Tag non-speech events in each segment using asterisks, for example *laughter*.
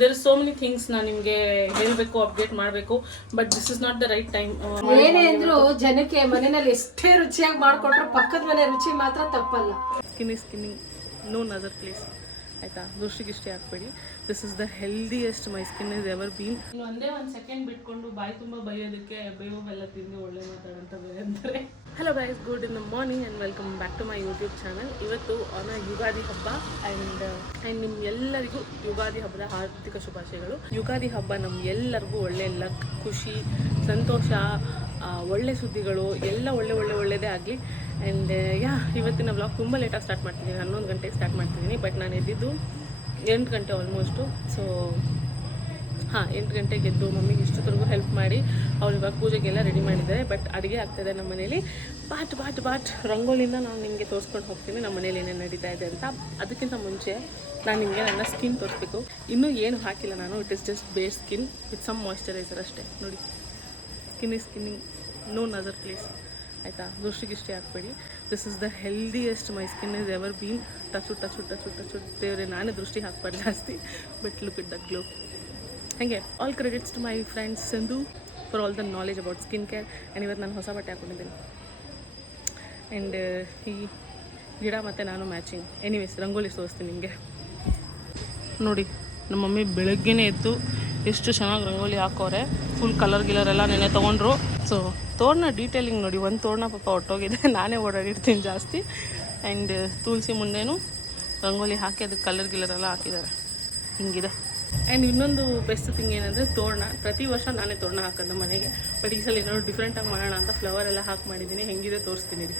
There so many things ನಾನು ನಿಮಗೆ ಹೇಳಬೇಕು ಅಪ್ಡೇಟ್ ಮಾಡಬೇಕು but this is not the right time ಏನೇ ಅಂದ್ರು ಜನಕ್ಕೆ ಮನೆಯಲ್ಲಿ ಎಷ್ಟೇ ರುಚಿಯಾಗಿ ಮಾಡ್ಕೊಟ್ರು ಪಕ್ಕದ ಮನೆ ರುಚಿ ಮಾತ್ರ ತಪ್ಪಲ್ಲ. Skinny skinny no other place ಆಯ್ತಾ? ದೃಷ್ಟಿಗಿಷ್ಟೇ ಹಾಕ್ಬೇಡಿ this is the healthiest my skin is ever been ಒಂದೇ ಒಂದು ಸೆಕೆಂಡ್ ಬಿಟ್ಕೊಂಡು ಬಾಯಿ ತುಂಬ ಬೈಯೋದಕ್ಕೆ ಬೇವು ಬೆಲ್ಲ ತಿಂದು ಒಳ್ಳೆ ಮಾತಾಡಂತ ಬೇರೆ ಅಂತಾರೆ. Hello guys good in the morning and welcome back to my YouTube channel ಇವತ್ತು ಆನ್ ಯುಗಾದಿ ಹಬ್ಬ ಆ್ಯಂಡ್ ಆ್ಯಂಡ್ ನಿಮ್ಗೆಲ್ಲರಿಗೂ ಯುಗಾದಿ ಹಬ್ಬದ ಆರ್ಥಿಕ ಶುಭಾಶಯಗಳು. ಯುಗಾದಿ ಹಬ್ಬ ನಮ್ಗೆಲ್ಲರಿಗೂ ಒಳ್ಳೆ ಲಕ್ ಖುಷಿ ಸಂತೋಷ ಒಳ್ಳೆ ಸುದ್ದಿಗಳು ಎಲ್ಲ ಒಳ್ಳೆ ಒಳ್ಳೆ ಒಳ್ಳೆಯದೇ ಆಗಲಿ. ಆ್ಯಂಡ್ ಯಾ ಇವತ್ತಿನ ಬ್ಲಾಗ್ ತುಂಬ ಲೇಟಾಗಿ ಸ್ಟಾರ್ಟ್ ಮಾಡ್ತಿದ್ದೀನಿ. ಹನ್ನೊಂದು ಗಂಟೆಗೆ ಸ್ಟಾರ್ಟ್ ಮಾಡ್ತಿದ್ದೀನಿ ಬಟ್ ನಾನು ಎದ್ದಿದ್ದು ಎಂಟು ಗಂಟೆ ಆಲ್ಮೋಸ್ಟು ಸೊ ಹಾಂ, ಎಂಟು ಗಂಟೆಗೆ ಎದ್ದು ಮಮ್ಮಿಗೆ ಇಷ್ಟೊತ್ತರೆಗೂ ಹೆಲ್ಪ್ ಮಾಡಿ ಅವ್ರು ಇವಾಗ ಪೂಜೆಗೆಲ್ಲ ರೆಡಿ ಮಾಡಿದ್ದಾರೆ. ಬಟ್ ಅಡುಗೆ ಆಗ್ತಾಯಿದೆ ನಮ್ಮ ಮನೇಲಿ. ಬಾಟ್ ಬಾಟ್ ಬಾಟ್ ರಂಗೋಲಿಂದ ನಾನು ನಿಮಗೆ ತೋರಿಸ್ಕೊಂಡು ಹೋಗ್ತೀನಿ. ನಮ್ಮ ಮನೇಲಿ ಏನೇನು ನಡೀತಾ ಇದೆ ಅಂತ. ಅದಕ್ಕಿಂತ ಮುಂಚೆ ನಾನು ನಿಮಗೆ ನನ್ನ ಸ್ಕಿನ್ ತೋರಿಸ್ಬೇಕು. ಇನ್ನೂ ಏನು ಹಾಕಿಲ್ಲ ನಾನು. It is just bare skin with some moisturiser ಅಷ್ಟೇ. ನೋಡಿ skin is skinning no other place ಆಯಿತಾ? ದೃಷ್ಟಿಗಿಷ್ಟೇ ಹಾಕ್ಬೇಡಿ this is the healthiest my skin is ever been touch touch touch touch. ದೇವರೇ, ನಾನೇ ದೃಷ್ಟಿ ಹಾಕ್ಬಾರ್ದು ಜಾಸ್ತಿ. But look it the glow ಹಾಗೆ all credits to my friends Sindhu for all the knowledge about skin care and ಇವತ್ತು ನಾನು ಹೊಸ ಬಟ್ಟೆ ಹಾಕೊಂಡಿದ್ದೀನಿ. ಆ್ಯಂಡ್ ಈ ಗಿಡ ಮತ್ತು ನಾನು ಮ್ಯಾಚಿಂಗ್ ಎನಿವೇಸ್ ರಂಗೋಲಿ ತೋರಿಸ್ತೀನಿ ನಿಮಗೆ. ನೋಡಿ, ನಮ್ಮ ಮಮ್ಮಿ ಬೆಳಗ್ಗೆನೇ ಎದ್ದು ಎಷ್ಟು ಚೆನ್ನಾಗಿ ರಂಗೋಲಿ ಹಾಕೋರೆ. ಫುಲ್ ಕಲರ್ ಗಿಲರ್ ಎಲ್ಲ ನೆನೆ ತೊಗೊಂಡ್ರು. ಸೊ ತೋರಣ ಡೀಟೇಲಿಂಗ್ ನೋಡಿ. ಒಂದು ತೋರಣ ಪಾಪ ಒಟ್ಟೋಗಿದೆ. ನಾನೇ ಓಡಾಡಿರ್ತೀನಿ ಜಾಸ್ತಿ. ಆ್ಯಂಡ್ ತುಳಸಿ ಮುಂದೆನೂ ರಂಗೋಲಿ ಹಾಕಿ ಅದಕ್ಕೆ ಕಲರ್ ಗಿಲರ್ ಎಲ್ಲ ಹಾಕಿದ್ದಾರೆ. ಹಿಂಗಿದೆ. ಆ್ಯಂಡ್ ಇನ್ನೊಂದು ಬೆಸ್ಟ್ ಥಿಂಗ್ ಏನಂದರೆ ತೋರಣ. ಪ್ರತಿ ವರ್ಷ ನಾನೇ ತೋರಣ ಹಾಕೋದು ಮನೆಗೆ. ಬಟ್ ಈ ಸಲ ಏನಾದ್ರು ಡಿಫ್ರೆಂಟಾಗಿ ಮಾಡೋಣ ಅಂತ ಫ್ಲವರ್ ಎಲ್ಲ ಹಾಕಿ ಮಾಡಿದ್ದೀನಿ. ಹೆಂಗಿದೆ ತೋರಿಸ್ತೀನಿ ರೀ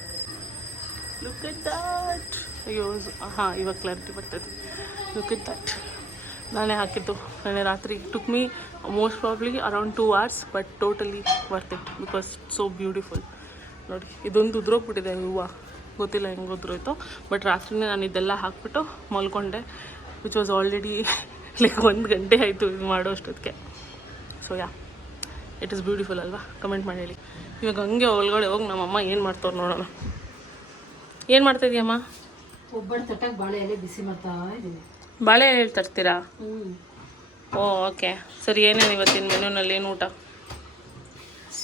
ಲುಕ್ ಇಟ್ ದಟ್ ಅಯ್ಯೋ ಹಾಂ, ಇವಾಗ ಕ್ಲಾರಿಟಿ ಬರ್ತದೆ. ಲುಕ್ ಇಟ್ ದಟ್ ನಾನೇ ಹಾಕಿದ್ದು. ನಾನೇ ರಾತ್ರಿ took me most probably around two hours but totally worth it because so beautiful ನೋಡಿ, ಇದೊಂದು ಉದ್ರೋಗ್ಬಿಟ್ಟಿದೆ ಹೂವು. ಗೊತ್ತಿಲ್ಲ ಹೆಂಗೆ ಉದ್ರೋಯ್ತು. ಬಟ್ ರಾತ್ರಿನೇ ನಾನು ಇದೆಲ್ಲ ಹಾಕ್ಬಿಟ್ಟು ಮಲ್ಕೊಂಡೆ ವಿಚ್ ವಾಸ್ ಆಲ್ರೆಡಿ ಲೈಕ್ ಒಂದು ಗಂಟೆ ಆಯಿತು ಇದು ಮಾಡೋ ಅಷ್ಟೊತ್ತಿಗೆ. So yeah it is beautiful ಅಲ್ವಾ? ಕಮೆಂಟ್ ಮಾಡಿ ಹೇಳಿ. ಇವಾಗ ಹಂಗೆ ಒಳಗಡೆ ಹೋಗಿ ನಮ್ಮಮ್ಮ ಏನು ಮಾಡ್ತವ್ರು ನೋಡೋಣ. ಏನು ಮಾಡ್ತಾ ಇದೀಯಮ್ಮ? ಒಬ್ಬಟ್ಟು ತಟ್ಟಕ್ಕೆ ಬಾಳೆ ಎಲೆ ಬಿಸಿ ಮಾಡ್ತಾ ಇದ್ದೀನಿ ಬಾಳೆ ಎಲೆ ತರ್ತೀರಾ? Oh okay. ಸರಿ ಏನೇನು ಇವತ್ತಿನ ಮೆನುನಲ್ಲಿ ಏನು ಊಟ?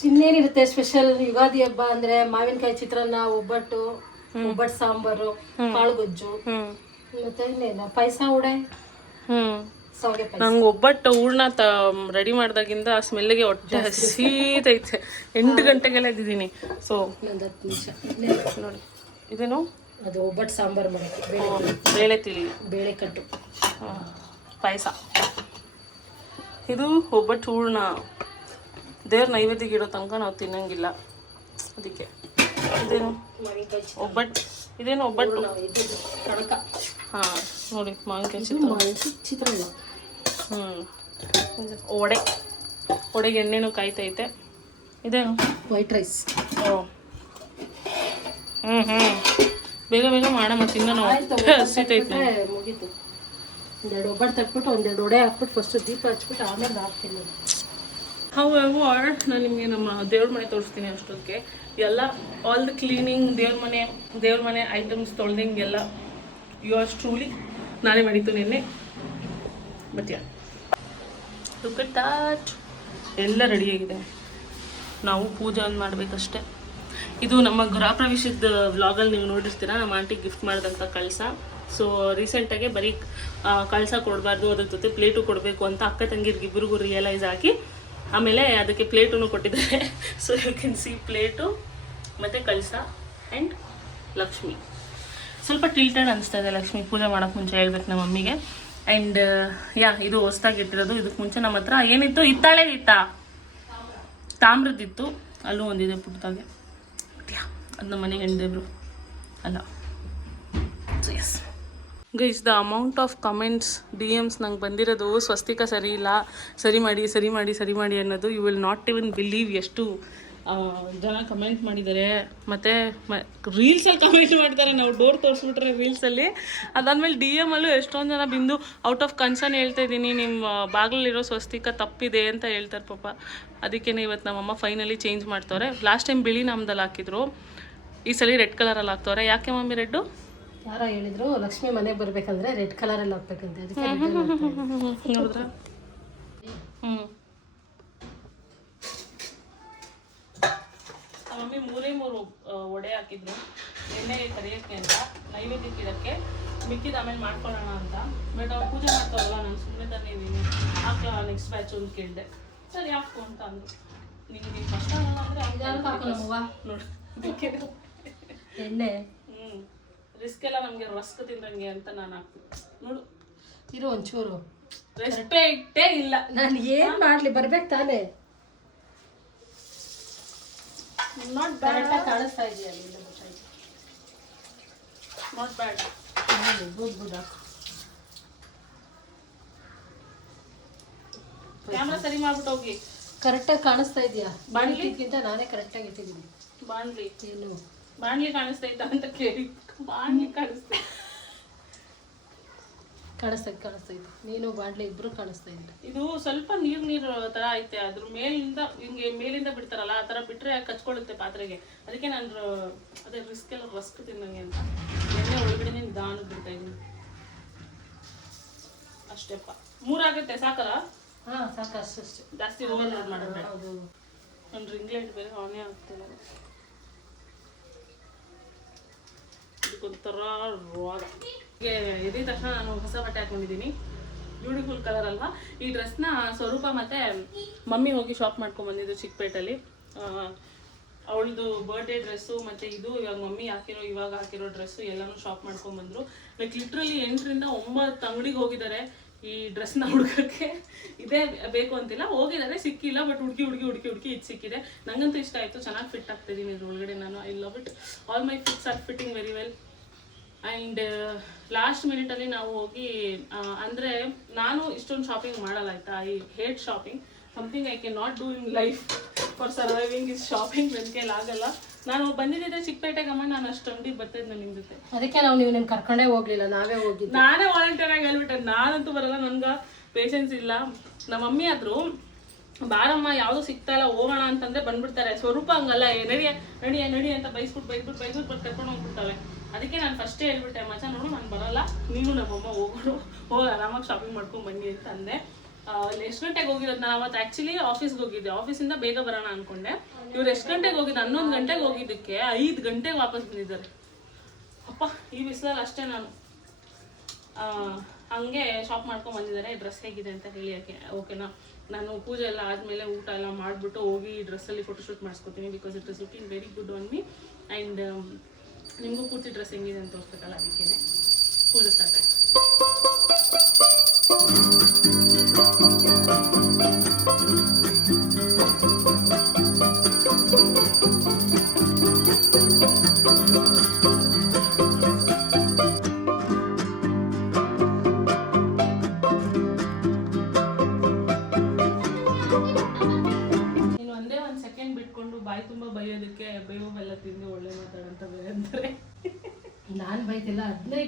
ಇನ್ನೇನಿರುತ್ತೆ ಸ್ಪೆಷಲ್ ಯುಗಾದಿ ಹಬ್ಬ ಅಂದ್ರೆ ಮಾವಿನಕಾಯಿ ಚಿತ್ರಾನ್ನ ಒಬ್ಬಟ್ಟು ಒಬ್ಬಟ್ಟು ಸಾಂಬಾರು ಕಾಳು ಗೊಜ್ಜು ಮತ್ತೆ ಇನ್ನೇನು? ಪಾಯಸ ಉಡೆ ಪಾಯಸ. ನಂಗೆ ಒಬ್ಬಟ್ಟು ಹೂರ್ಣ ತ ರೆಡಿ ಮಾಡಿದಾಗಿಂದ ಆ ಸ್ಮೆಲ್ಗೆ ಹೊಟ್ಟೆ ಹಸೀತೈತೆ ಎಂಟು ಗಂಟೆಗೆಲ್ಲ ಇದ್ದಿದ್ದೀನಿ. ಸೊ ನೋಡಿ. ಇದೇನು? ಅದು ಒಬ್ಬಟ್ಟು ಸಾಂಬಾರು ಮಾಡಿ ಬೇಳೆ ಬೇಳೆ ತಿಳಿ. ಬೇಳೆ ಕಟ್ಟು. ಪಾಯಸ. ಇದು ಒಬ್ಬಟ್ಟು ಹೂರ್ಣ. ದೇವ್ರ ನೈವೇದ್ಯಕ್ಕೆ ಇಡೋ ತನಕ ನಾವು ತಿನ್ನಂಗಿಲ್ಲ. ಅದಕ್ಕೆ. ಇದೇನು? ಒಬ್ಬಟ್ಟು ಇದೇನು ಒಬ್ಬಟ್ಟು? ಕಡಕ. ಹಾಂ ನೋಡಿ ಮಾವಿನಕಾಯಿ ಚಿತ್ರ ಚಿತ್ರಾನ್ನ. ಹ್ಞೂ ವಡೆ. ವಡೆಗೆ ಎಣ್ಣೆನೂ ಕಾಯ್ತೈತೆ. ಇದೇನು? ವೈಟ್ ರೈಸ್ ಓ. ಹ್ಞೂ ಹ್ಞೂ ಬೇಗ ಬೇಗ ಮಾಡಮ್ಮ ಮತ್ತಿನ್ನ ನಾವು ಹಸಿತೈತೆ *laughs* ಮುಗೀತು. ಒಂದೆರಡು ಒಬ್ಬಟ್ಟು ತಟ್ಬಿಟ್ಟು ಒಂದೆರಡು ಒಡೆ ಹಾಕ್ಬಿಟ್ಟು ಫಸ್ಟ್ ದೀಪ ಹಚ್ಬಿಟ್ಟು ಆಮೇಲೆ ಹಾಕ್ತೀನಿ. ಹೌ ಎವರ್ ನಾನು ನಿಮಗೆ ನಮ್ಮ ದೇವ್ರ ಮನೆ ತೋರಿಸ್ತೀನಿ ಅಷ್ಟೊತ್ತಿಗೆ. ಎಲ್ಲ ಆಲ್ ದ ಕ್ಲೀನಿಂಗ್ ದೇವ್ರ ಮನೆ ದೇವ್ರ ಮನೆ ಐಟಮ್ಸ್ ತೊಳ್ದಂಗೆಲ್ಲ ಯು ಆರ್ ಟ್ರೂಲಿ ನಾನೇ ಮಾಡಿದ್ದು ನಿನ್ನೆ. But yeah look at that ಎಲ್ಲ ರೆಡಿಯಾಗಿದೆ ನಾವು ಪೂಜೆ ಒಂದು ಮಾಡಬೇಕಷ್ಟೆ. ಇದು ನಮ್ಮ ಗೃಹ ಪ್ರವೇಶದ ವ್ಲಾಗಲ್ಲಿ ನೀವು ನೋಡಿರ್ತೀರ, ನಮ್ಮ ಆಂಟಿ ಗಿಫ್ಟ್ ಮಾಡಿದಂಥ ಕಳಸ. ಸೊ ರೀಸೆಂಟಾಗೆ ಬರೀ ಕಳಸ ಕೊಡಬಾರ್ದು, ಅದ್ರ ಜೊತೆ ಪ್ಲೇಟು ಕೊಡಬೇಕು ಅಂತ ಅಕ್ಕ ತಂಗಿರ್ಗೆ ಇಬ್ಬರಿಗೂ ರಿಯಲೈಸ್ ಆಗಿ, ಆಮೇಲೆ ಅದಕ್ಕೆ ಪ್ಲೇಟೂ ಕೊಟ್ಟಿದ್ದಾರೆ. So you can see plate ಮತ್ತು ಕಳಸ ಆ್ಯಂಡ್ ಲಕ್ಷ್ಮಿ. ಸ್ವಲ್ಪ ಟಿಲ್ಟೆಡ್ ಅನಿಸ್ತಾ ಇದೆ ಲಕ್ಷ್ಮಿ, ಪೂಜೆ ಮಾಡೋಕ್ಕೆ ಮುಂಚೆ ಹೇಳ್ಬೇಕು ನಮ್ಮ ಮಮ್ಮಿಗೆ. ಆ್ಯಂಡ್ ಯಾ, ಇದು ಹೊಸ್ದಾಗಿ ಇಟ್ಟಿರೋದು ಇದಕ್ಕೆ ಮುಂಚೆ ನಮ್ಮ ಹತ್ರ ಏನಿತ್ತು? ಇತ್ತಾಳೆ ಇತ್ತ ತಾಮ್ರದ್ದಿತ್ತು ಅಲ್ಲೂ ಒಂದಿದೆ ಪುಟ್ಟದಾಗೆ ಅದು ನಮ್ಮ ಮನೆ ಹೆಣ್ದೇವ್ರು ಅಲ್ಲ so guys the amount of comments DMs ನಂಗೆ ಬಂದಿರೋದು ಸ್ವಸ್ತಿಕ ಸರಿ ಇಲ್ಲ. ಸರಿ ಮಾಡಿ ಸರಿ ಮಾಡಿ ಸರಿ ಮಾಡಿ ಅನ್ನೋದು you will not even believe ಎಷ್ಟು ಜನ ಕಮೆಂಟ್ ಮಾಡಿದ್ದಾರೆ ಮತ್ತು ರೀಲ್ಸಲ್ಲಿ ಕಮೆಂಟ್ ಮಾಡ್ತಾರೆ. ನಾವು ಡೋರ್ ತೋರಿಸ್ಬಿಟ್ರೆ ರೀಲ್ಸಲ್ಲಿ ಅದಾದಮೇಲೆ ಡಿ ಎಮಲ್ಲೂ ಎಷ್ಟೊಂದು ಜನ ಬಿಂದು ಔಟ್ ಆಫ್ ಕನ್ಸರ್ನ್ ಹೇಳ್ತಾ ಇದ್ದೀನಿ. ನಿಮ್ಮ ಬಾಗಿಲಲ್ಲಿರೋ ಸ್ವಸ್ತಿಕ ತಪ್ಪಿದೆ ಅಂತ ಹೇಳ್ತಾರೆ ಪಾಪ. ಅದಕ್ಕೇ ಇವತ್ತು ನಮ್ಮಮ್ಮ ಫೈನಲಿ ಚೇಂಜ್ ಮಾಡ್ತವ್ರೆ. ಲಾಸ್ಟ್ ಟೈಮ್ ಬಿಳಿ ನಮ್ದಲ್ಲಿ ಹಾಕಿದ್ರು. ಈ ಸಲ ರೆಡ್ ಕಲರಲ್ಲಿ ಹಾಕ್ತವ್ರೆ. ಯಾಕೆ ಮಮ್ಮಿ ರೆಡ್ಡು? ಯಾರೋ ಹೇಳಿದ್ರು ಲಕ್ಷ್ಮಿ ಮನೆಗೆ ಬರ್ಬೇಕಂದ್ರೆ ರೆಡ್ ಕಲರ್ ಅಲ್ಲಿ ಹಾಕ್ಬೇಕಂತೆ ಅದಕ್ಕೆ. ನೋಡಿದ್ರ ಹ್ಞೂ ಮಮ್ಮಿ ಮೂರೇ ಮೂರು ವಡೆ ಹಾಕಿದ್ರು. ಎಣ್ಣೆ ಕರಿಯೋಕ್ಕೆ ಅಂತ ನೈವೇದ್ಯಕ್ಕೆ ಇದಕ್ಕೆ ಮಿಕ್ಕಿದ ಆಮೇಲೆ ಮಾಡ್ಕೊಳ್ಳೋಣ ಅಂತ. ಬಟ್ ಅವ್ರು ಪೂಜೆ ಮಾಡ್ತಾರಲ್ಲ ನಾನು ಸುಮ್ಮನೆ ತಾನೇ ಇದ್ದೀನಿ ಹಾಕ್ಲಾ ನೆಕ್ಸ್ಟ್ ಬ್ಯಾಚ್ ಅಂತ ಕೇಳಿದೆ. ಸರಿ ಹಾಕು ಅಂತ ಅಂದ್ರು. ನಿಮಗೆ ಕಷ್ಟ ಆಗಲ್ಲ ಅಂದರೆ ನೋಡಿ ಎಣ್ಣೆ. ಹ್ಞೂ ರಿಸ್ಕ್ ಎಲ್ಲ ನಮಗೆ ರಸ್ಕ್ ತಿಂದಂಗೆ ಅಂತ ನಾನು ಹಾಕ್ತೀನಿ. ನೋಡು. ಇರು ಒಂಚೂರು. ರೆಸ್ಪೆಕ್ಟೇ ಇಲ್ಲ. ನಾನು ಏನ್ ಮಾಡ್ಲಿ? ಬರ್ಬೇಕು ತಾನೇ. ನಾಟ್ ಬ್ಯಾಡ್ ಕರೆಕ್ಟಾಗಿ ಕಾಣಿಸ್ತಾ ಇದೆಯಾ ನಿಂದು ಗೊತ್ತಾಯ್ತು. ನಾಟ್ ಬ್ಯಾಡ್ ಗುಡ್ ಕ್ಯಾಮ್ರಾ ಸರಿ ಮಾಡ್ಬಿಟ್ಟು ಹೋಗಿ. ಕರೆಕ್ಟಾಗಿ ಕಾಣಿಸ್ತಾ ಇದೆಯಾ? ಬಾಣ್ಲಿ? ಬಾಣ್ಲಿಕ್ಕಿಂತ ನಾನೇ ಕರೆಕ್ಟಾಗಿ ಇಟ್ಟಿದ್ದೀನಿ. ಬಾಣ್ಲಿ. ಏನು? ಬಾಣ್ಲಿ ಕಾಣಿಸ್ತೈತಾ ಅಂತ ಕೇಳಿ. ಬಾಣ್ಲಿ ಕಾಣಿಸ್ತೈತೆ ಕಾಣಿಸ್ತಾ ಕಾಣಿಸ್ತೈತೆ ನೀನು ಬಾಣ್ಲಿ ಇಬ್ರು ಕಾಣಿಸ್ತಾ ಇದ್ದೀರಿ ಇದು ಸ್ವಲ್ಪ ನೀರ್ ನೀರು ತರ ಐತೆ ಅದ್ರ ಮೇಲಿಂದ ಹಿಂಗೆ ಮೇಲಿಂದ ಬಿಡ್ತಾರಲ್ಲ ಆ ತರ ಬಿಟ್ರೆ ಕಚ್ಕೊಳ್ಳುತ್ತೆ ಪಾತ್ರೆಗೆ? ಅದಕ್ಕೆ ನಾನು ಅದೇ ರಿಸ್ಕ್ ಎಲ್ಲ ರಸ್ಕ್ ತಿನ್ನಂಗೆ ಅಂತ. ಎಣ್ಣೆ ಒಳಗಡೆನೆ ನಿಧಾನ ಬಿಡ್ತಾ ಇದ್ದೀನಿ. ಅಷ್ಟೇಪ್ಪ ಮೂರಾಗುತ್ತೆ ಸಾಕಲ್ಲ? ಹಾ ಸಾಕು ಅಷ್ಟೇ ಜಾಸ್ತಿ ಓವರ್ ಹೌದು ಒಂದು ರಿಂಗ್ಲೈಟ್ ಬೇರೆ ಆನೇ ಆಗ್ತಿಲ್ಲ ಇದಕ್ಕೊಂಥರ ರೋಗ. ಇದೇ ತಕ್ಷಣ ನಾನು ಹೊಸ ಬಟ್ಟೆ ಹಾಕೊಂಡಿದ್ದೀನಿ. ಬ್ಯೂಟಿಫುಲ್ ಕಲರ್ ಅಲ್ವಾ? ಈ ಡ್ರೆಸ್ನ ಸ್ವರೂಪ ಮತ್ತೆ ಮಮ್ಮಿ ಹೋಗಿ ಶಾಪ್ ಮಾಡ್ಕೊಂಡ್ ಬಂದಿದ್ದು ಚಿಕ್ಕಪೇಟಲ್ಲಿ ಅವಳದು ಬರ್ಡೇ ಡ್ರೆಸ್ಸು ಮತ್ತೆ ಇದು, ಇವಾಗ ಮಮ್ಮಿ ಹಾಕಿರೋ, ಇವಾಗ ಹಾಕಿರೋ ಡ್ರೆಸ್ಸು ಎಲ್ಲಾನು ಶಾಪ್ ಮಾಡ್ಕೊಂಡ್ ಬಂದ್ರು. ಲೈಕ್ ಲಿಟ್ರಲಿ ಎಂಟರಿಂದ ಒಂಬತ್ತು ಅಂಗಡಿಗೆ ಹೋಗಿದ್ದಾರೆ ಈ ಡ್ರೆಸ್ನ ಹುಡ್ಕಕ್ಕೆ. ಇದೇ ಬೇಕು ಅಂತಿಲ್ಲ, ಹೋಗಿದ್ದಾರೆ, ಸಿಕ್ಕಿಲ್ಲ ಬಟ್ ಹುಡುಕಿ ಹುಡುಕಿ ಹುಡುಕಿ ಹುಡುಕಿ ಇದು ಸಿಕ್ಕಿದೆ. ನಂಗಂತೂ ಇಷ್ಟ ಆಯಿತು, ಚೆನ್ನಾಗಿ ಫಿಟ್ ಆಗ್ತಿದ್ದೀನಿ ಇದ್ರೊಳಗಡೆ ನಾನು. I love it all my fits are fitting very well and last ಮಿನಿಟಲ್ಲಿ ನಾವು ಹೋಗಿ ಅಂದರೆ ನಾನು ಇಷ್ಟೊಂದು ಶಾಪಿಂಗ್ ಮಾಡಲ್ಲ ಆಯ್ತಾ? I hate shopping something I can not do in life for surviving is shopping ನನ್ನ ಕೈಲಿ ಆಗಲ್ಲ. ನಾನು ಬಂದಿದ್ದೆ ಚಿಕ್ಕಪೇಟೆಗಮ್ಮ ನಾನು ಅಷ್ಟು ಅಂಗಡಿಗೆ ಬರ್ತಿದ್ದೆ ನಿಮ್ಮ ಜೊತೆ. ಅದಕ್ಕೆ ನಾವು ನೀವು ನಿಮ್ ಕರ್ಕೊಂಡೇ ಹೋಗ್ಲಿಲ್ಲ ನಾವೇ ಹೋಗಿ ನಾನೇ ವಾಲಂಟಿಯರ್ ಆಗಿ ಹೇಳ್ಬಿಟ್ಟೆ. ನಾನಂತೂ ಬರಲ್ಲ ನನ್ಗೆ ಪೇಷನ್ಸ್ ಇಲ್ಲ. ನಮ್ಮ ಮಮ್ಮಿ ಆದರೂ ಬಾರಮ್ಮ ಯಾವುದು ಸಿಗ್ತಾ ಇಲ್ಲ ಹೋಗೋಣ ಅಂತಂದ್ರೆ ಬಂದ್ಬಿಡ್ತಾರೆ. ಸ್ವರೂಪ ಹಂಗಲ್ಲ. ನಡಿಯ ನಡಿಯ ನಡಿ ಅಂತ ಬೈಸ್ಬಿಟ್ಟು ಬೈಸ್ಬಿಟ್ಟು ಬೈಸ್ಬಿಟ್ಟು ಬಂದು ಕರ್ಕೊಂಡು ಹೋಗ್ಬಿಡ್ತಾಳೆ. ಅದಕ್ಕೆ ನಾನು ಫಸ್ಟೇ ಹೇಳ್ಬಿಟ್ಟೆ, ಮಚ್ಚ, ನೋಡು, ನಾನು ಬರಲ್ಲ. ನೀನು ನಮ್ಮಮ್ಮ ಹೋಗೋರು. ಹೋಗಿ ಆರಾಮಾಗಿ ಶಾಪಿಂಗ್ ಮಾಡ್ಕೊಂಡು ಬನ್ನಿ ಅಂತ ಅಂದೆ. ಎಷ್ಟು ಗಂಟೆಗೆ ಹೋಗಿರೋದು ನಾನು ಅವತ್ತು ಆ್ಯಕ್ಚುಲಿ ಆಫೀಸ್ಗೆ ಹೋಗಿದ್ದೆ. ಆಫೀಸಿಂದ ಬೇಗ ಬರೋಣ ಅಂದ್ಕೊಂಡೆ ಇವ್ರು ಎಷ್ಟು ಗಂಟೆಗೆ ಹೋಗಿದ್ದು ಹನ್ನೊಂದು ಗಂಟೆಗೆ ಹೋಗಿದ್ದಕ್ಕೆ ಐದು ಗಂಟೆಗೆ ವಾಪಸ್ ಬಂದಿದ್ದಾರೆ. ಅಪ್ಪ, ಈ ಬಿಸಿಲಲ್ಲಿ ಅಷ್ಟೇ ನಾನು. ಹಂಗೆ ಶಾಪ್ ಮಾಡ್ಕೊಂಡು ಬಂದಿದ್ದಾರೆ. ಡ್ರೆಸ್ ಹೇಗಿದೆ ಅಂತ ಹೇಳಿ ಯಾಕೆ ಓಕೆನಾ ನಾನು ಪೂಜೆ ಎಲ್ಲ ಆದಮೇಲೆ ಊಟ ಎಲ್ಲ ಮಾಡಿಬಿಟ್ಟು ಹೋಗಿ ಡ್ರೆಸ್ಸಲ್ಲಿ photoshoot ಮಾಡಿಸ್ಕೊತೀನಿ because it is looking very good on me and ನಿಮಗೂ ಪೂರ್ತಿ ಡ್ರೆಸ್ ಹೆಂಗಿದೆ ಅಂತ ತೋರಿಸ್ಬೇಕಲ್ಲ ಅದಕ್ಕೇ ಪೂಜೆ